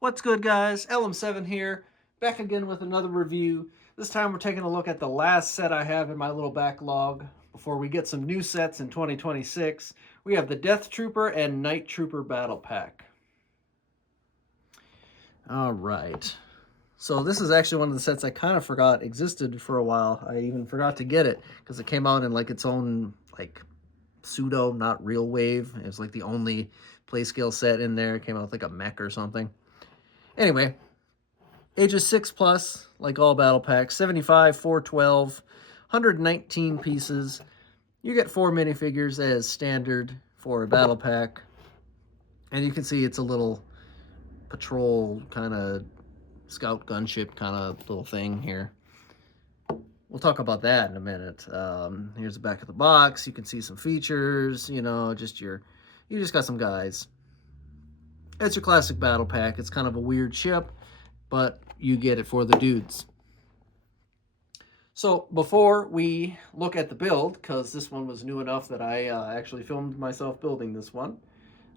What's good, guys? LM7 here, back again with another review. This time we're taking a look at the last set I have in my little backlog before we get some new sets in 2026. We have the Death Trooper and Night Trooper Battle Pack. All right. So this is actually one of the sets I kind of forgot existed for a while. I even forgot to get it because it came out in like its own like pseudo, not real wave. It was like the only play scale set in there. It came out with like a mech or something. Anyway, ages 6 plus, like all battle packs, 75, 412, 119 pieces. You get 4 minifigures as standard for a battle pack. And you can see it's a little patrol kind of scout gunship kind of little thing here. We'll talk about that in a minute. Here's the back of the box. You can see some features, you just got some guys. It's your classic battle pack. It's kind of a weird ship, but you get it for the dudes. So before we look at the build, because this one was new enough that I actually filmed myself building this one,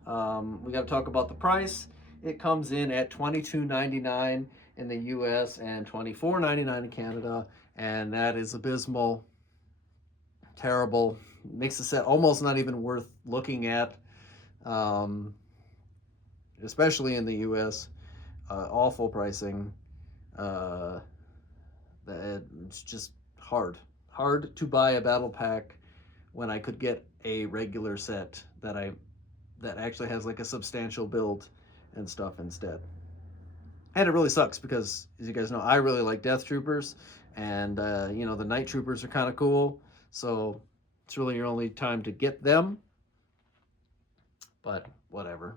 we got to talk about the price. It comes in at $22.99 in the US and $24.99 in Canada, and that is abysmal, terrible. Makes the set almost not even worth looking at, especially in the US. Awful pricing. It's just hard to buy a battle pack when I could get a regular set that actually has like a substantial build and stuff instead. And it really sucks because, as you guys know, I really like Death Troopers, and the Night Troopers are kind of cool, so it's really your only time to get them. But whatever.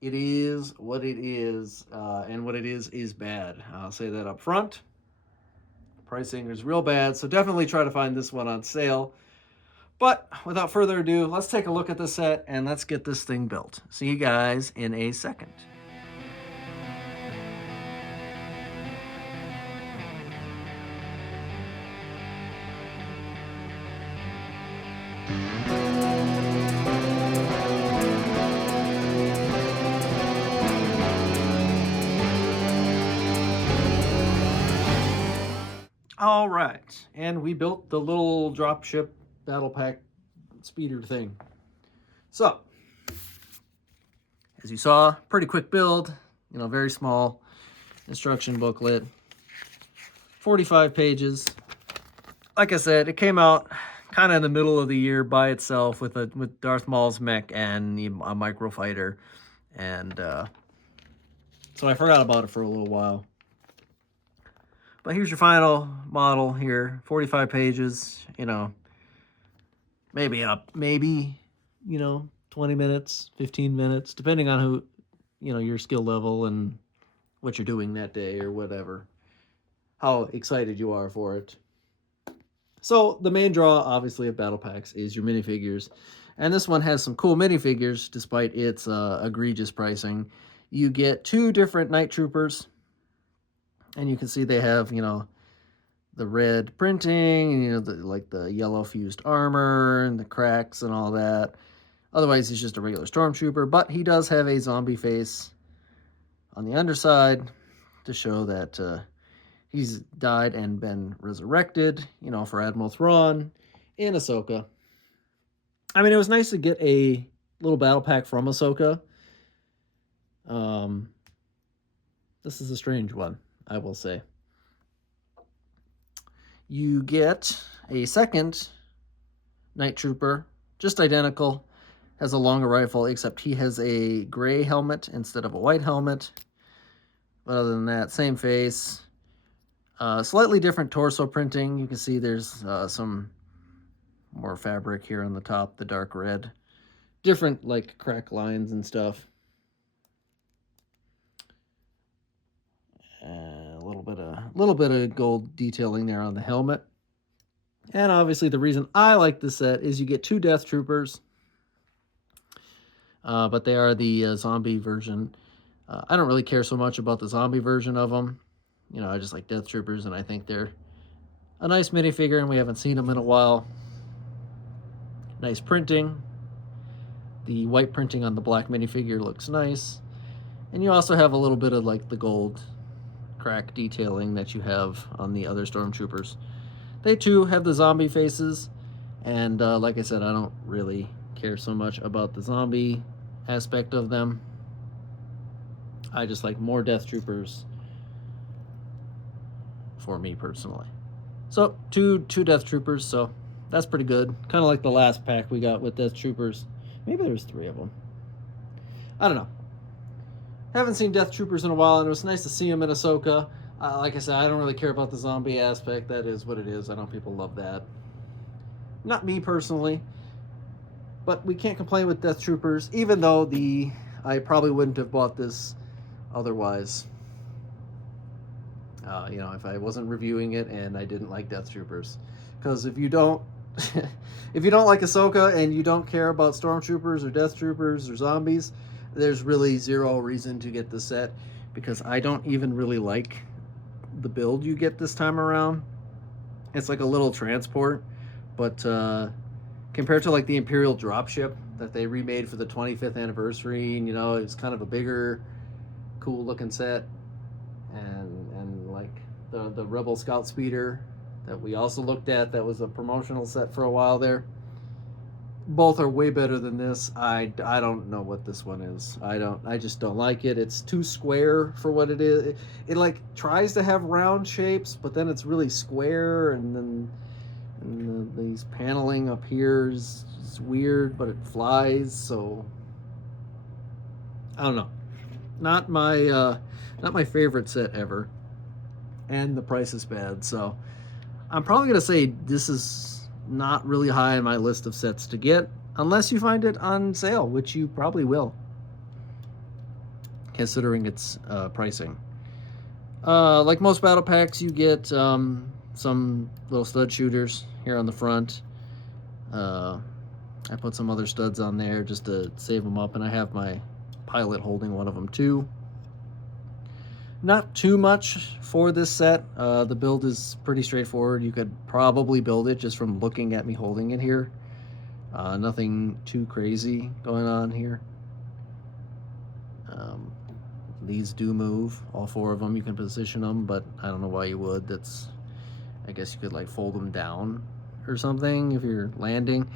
It is what it is, and what it is bad. I'll say that up front. Pricing is real bad, so definitely try to find this one on sale. But without further ado, let's take a look at the set and let's get this thing built. See you guys in a second. All right, and we built the little dropship battle pack speeder thing. So, as you saw, pretty quick build, very small instruction booklet, 45 pages. Like I said, it came out kind of in the middle of the year by itself with Darth Maul's mech and a microfighter, and so I forgot about it for a little while. But here's your final model here, 45 pages, maybe 20 minutes, 15 minutes, depending on who, your skill level and what you're doing that day or whatever, how excited you are for it. So the main draw, obviously, of battle packs is your minifigures. And this one has some cool minifigures, despite its egregious pricing. You get 2 different Night Troopers. And you can see they have, the red printing, and, the yellow fused armor and the cracks and all that. Otherwise, he's just a regular stormtrooper, but he does have a zombie face on the underside to show that he's died and been resurrected, for Admiral Thrawn in Ahsoka. I mean, it was nice to get a little battle pack from Ahsoka. This is a strange one, I will say. You get a second Night Trooper, just identical, has a longer rifle, except he has a gray helmet instead of a white helmet. But other than that, same face. Slightly different torso printing. You can see there's some more fabric here on the top, the dark red. Different, crack lines and stuff. A little bit of gold detailing there on the helmet. And obviously the reason I like this set is you get 2 Death Troopers, but they are the zombie version. I don't really care so much about the zombie version of them. I just like Death Troopers, and I think they're a nice minifigure, and we haven't seen them in a while. Nice printing. The white printing on the black minifigure looks nice. And you also have a little bit of like the gold crack detailing that you have on the other stormtroopers. They too have the zombie faces, and like I said, I don't really care so much about the zombie aspect of them. I just like more Death Troopers for me personally. So two Death Troopers, so that's pretty good. Kind of like the last pack we got with Death Troopers. Maybe there's 3 of them. I don't know. Haven't seen Death Troopers in a while, and it was nice to see them in Ahsoka. Like I said, I don't really care about the zombie aspect. That is what it is. I know people love that. Not me personally, but we can't complain with Death Troopers, even though I probably wouldn't have bought this otherwise. If I wasn't reviewing it and I didn't like Death Troopers, because if you don't, if you don't like Ahsoka and you don't care about Stormtroopers or Death Troopers or zombies, there's really zero reason to get the set, because I don't even really like the build you get this time around. It's like a little transport, but compared to like the Imperial dropship that they remade for the 25th anniversary, and it's kind of a bigger, cool looking set, and like the Rebel Scout Speeder that we also looked at, that was a promotional set for a while there. Both are way better than this. I don't know what this one is. I just don't like it. It's too square for what it is. It like tries to have round shapes, but then it's really square, and then these paneling up here is weird, but it flies, so I don't know. Not my favorite set ever. And the price is bad, so I'm probably gonna say this is not really high on my list of sets to get, unless you find it on sale, which you probably will, considering its pricing. Like most battle packs, you get some little stud shooters here on the front. I put some other studs on there just to save them up, and I have my pilot holding one of them too. Not too much for this set. The build is pretty straightforward. You could probably build it just from looking at me holding it here. Nothing too crazy going on here. These do move, all 4 of them. You can position them, but I don't know why you would. I guess you could like fold them down or something if you're landing.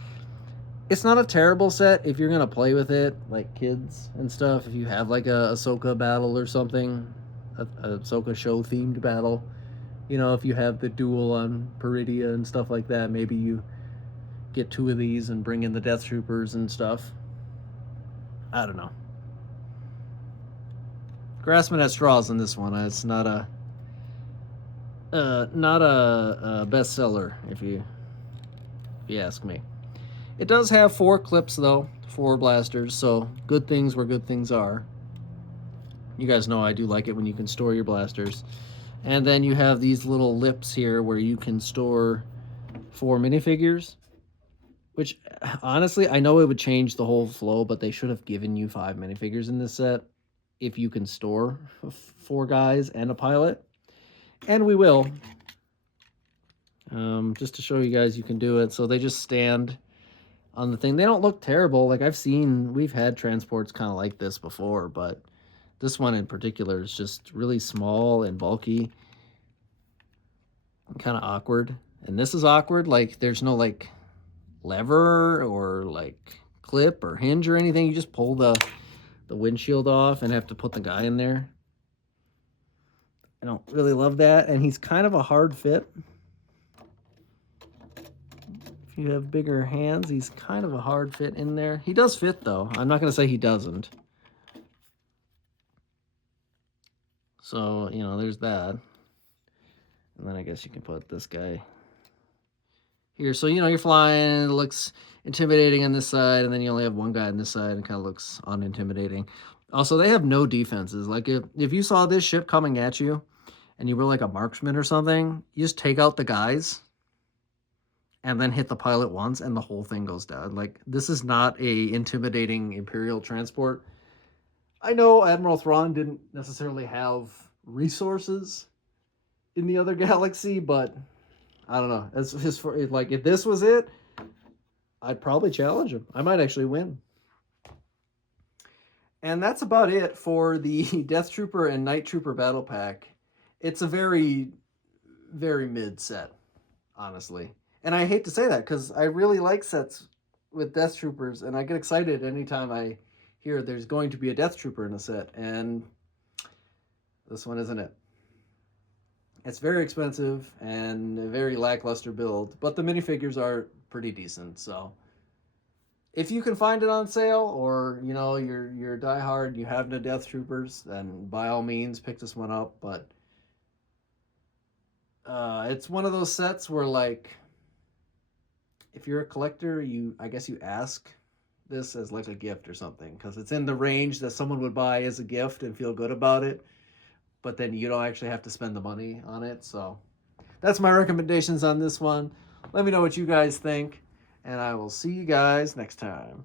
It's not a terrible set if you're gonna play with it, like kids and stuff. If you have like a Ahsoka battle or something, a Ahsoka show themed battle, if you have the duel on Peridia and stuff like that, maybe you get 2 of these and bring in the Death Troopers and stuff. I don't know. Grasping at straws in this one. It's not a bestseller if you ask me. It does have 4 clips though, 4 blasters, so good things where good things are. You guys know I do like it when you can store your blasters. And then you have these little lips here where you can store 4 minifigures, which honestly, I know it would change the whole flow, but they should have given you 5 minifigures in this set if you can store 4 guys and a pilot. And we will. Just to show you guys you can do it. So they just stand on the thing. They don't look terrible. Like we've had transports kind of like this before, but this one in particular is just really small and bulky and kind of awkward. And this is awkward. Like there's no like lever or like clip or hinge or anything. You just pull the windshield off and have to put the guy in there. I don't really love that. And he's kind of a hard fit. If you have bigger hands, he's kind of a hard fit in there. He does fit though. I'm not going to say he doesn't. So, there's that. And then I guess you can put this guy here. So, you're flying, it looks intimidating on this side, and then you only have one guy on this side, and it kind of looks unintimidating. Also, they have no defenses. Like, if you saw this ship coming at you, and you were like a marksman or something, you just take out the guys, and then hit the pilot once, and the whole thing goes down. Like, this is not a intimidating Imperial transport. I know Admiral Thrawn didn't necessarily have resources in the other galaxy, but I don't know. Like, if this was it, I'd probably challenge him. I might actually win. And that's about it for the Death Trooper and Night Trooper battle pack. It's a very, very mid set, honestly. And I hate to say that because I really like sets with Death Troopers, and I get excited anytime I hear there's going to be a Death Trooper in a set, and this one isn't it. It's very expensive and a very lackluster build, but the minifigures are pretty decent, so if you can find it on sale, or you know you're diehard, you have no Death Troopers, then by all means pick this one up. But it's one of those sets where, like, if you're a collector, I guess you ask this as like a gift or something, because it's in the range that someone would buy as a gift and feel good about it, but then you don't actually have to spend the money on it. So that's my recommendations on this one. Let me know what you guys think, and I will see you guys next time.